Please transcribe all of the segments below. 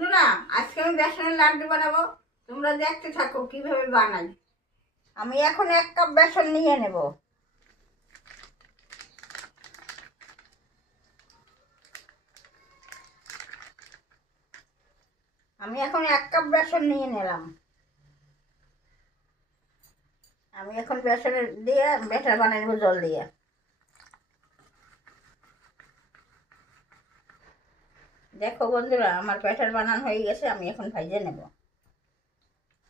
বন্ধুরা, আজকে আমি বেসনের লাড্ডু বানাবো। তোমরা দেখতে থাকো কিভাবে বানাই। আমি এখন 1 কাপ বেসন নিয়ে নেব। আমি এখন 1 কাপ বেসন নিয়ে নিলাম। আমি এখন বেসনের দিয়ে ব্যাটার বানিয়ে নেবো জল দিয়ে। দেখো বন্ধুরা, আমার ব্যাটার বানানো হয়ে গেছে। আমি এখন ভেজে নেব।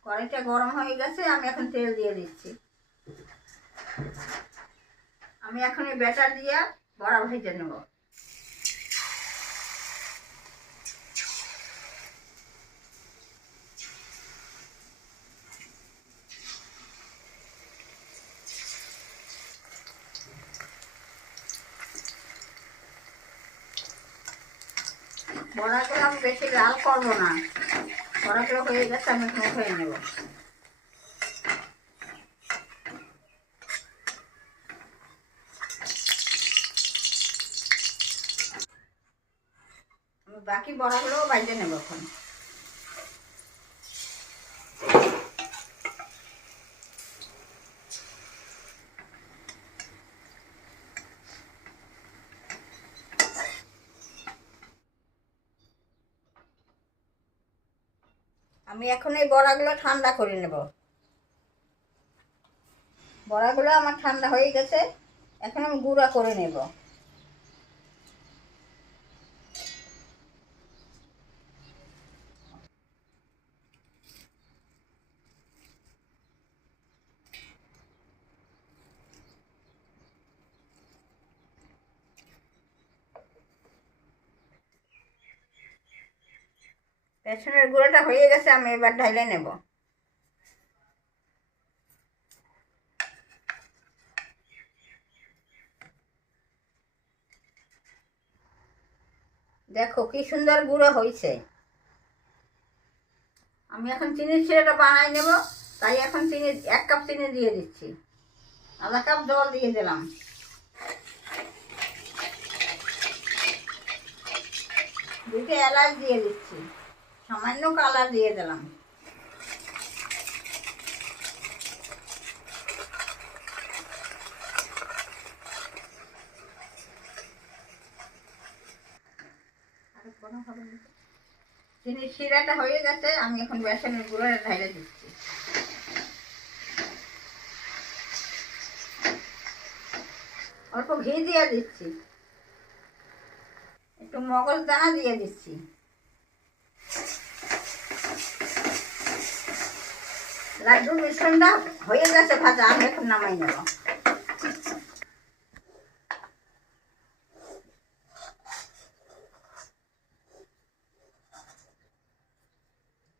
কড়াইটা গরম হয়ে গেছে, আমি এখন তেল দিয়ে দিচ্ছি। আমি এখন এই ব্যাটার দিয়ে বড়া ভেজে নেব। বড়াগুলো আমি বেশি লাল করবো না। বড়াগুলো হয়ে গেছে, আমি এখন উঠিয়ে নেব। আমি বাকি বড়াগুলোও ভেজে নেব এখন। আমি এখন এই বড়াগুলো ঠান্ডা করে নেব। বড়াগুলো আমার ঠান্ডা হয়ে গেছে, এখন আমি গুঁড়া করে নেব। বেসনের গুঁড়োটা হয়ে গেছে, আমি এবার ঢাইলে নেব। দেখো কি সুন্দর গুঁড়ো হয়েছে। আমি এখন চিনির শিরাটা বানাই নেব। তাই এখন 1 কাপ চিনি দিয়ে দিচ্ছি। আধা কাপ জল দিয়ে দিলাম। দুটো এলাচ দিয়ে দিচ্ছি। সামান্য কালার দিয়ে দিলাম। চিনির শিরাটা হয়ে গেছে, আমি এখন বেসনের গুঁড়োটা ঢেলে দিচ্ছি। অল্প ঘি দিয়ে দিচ্ছি। একটু মগজ দানা দিয়ে দিচ্ছি। লাড্ডুর মিশ্রণটা হয়ে গেছে ভাজা, আমি এখন নামাই নেব।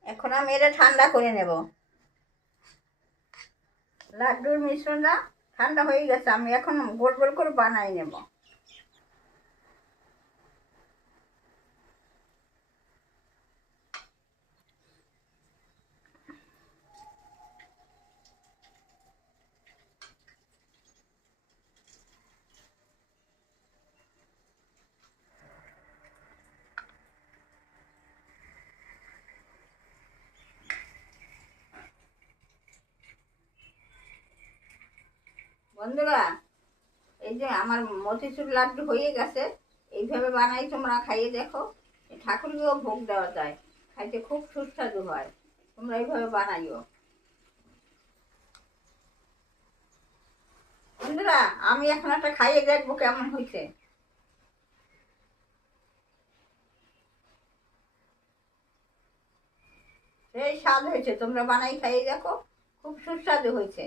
এখন আমি এটা ঠান্ডা করে নেব। লাড্ডুর মিশ্রণটা ঠান্ডা হয়ে গেছে, আমি এখন গোল গোল করে বানাই নেব। বন্ধুরা, এই যে আমার মতিচুর লাড্ডু হয়ে গেছে। এইভাবে বানাই, তোমরা খাইয়ে দেখো। ঠাকুরকেও ভোগ দেওয়া যায়, খাইতে খুব সুস্বাদু হয়। তোমরা এইভাবে বানাইও। বন্ধুরা, আমি এখন একটা খাইয়ে দেখবো কেমন হয়েছে। সেই স্বাদ হয়েছে, তোমরা বানাই খাইয়ে দেখো। খুব সুস্বাদু হয়েছে।